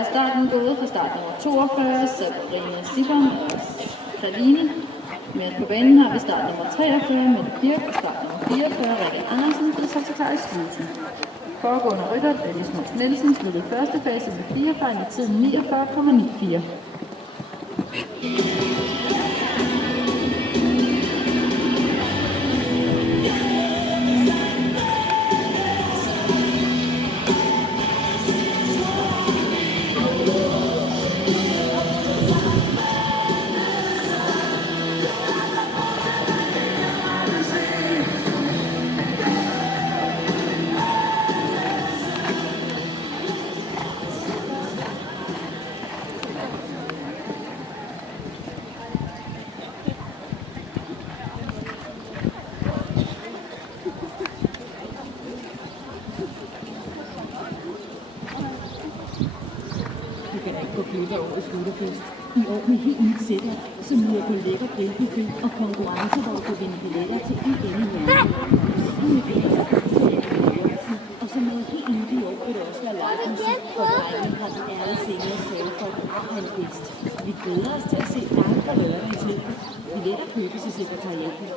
er starten gået fra start nummer 42, Sabrina Sibon og Kradini. Med på banen har vi start nummer 43, Mette Birk, og start nummer 44, Rikke Andersen, og sekretarisk Slusen. Foregående rytter, Dennis Mons Nielsen, sluttede første fase med 4 fejl i tiden 49,94. Du kan da ikke gå glip af årets rytterfest. I år med helt nyt setup, som lyder på lækker grillbuffet og konkurrence, hvor du kan vinde billetter til EM i og så noget helt nyt i år vil det også være live musik for drengene fra den ærlige scener og sale for en fest. Vi glæder os til at se dig på lørdag i teltet. Billetter købes i sekretariatet.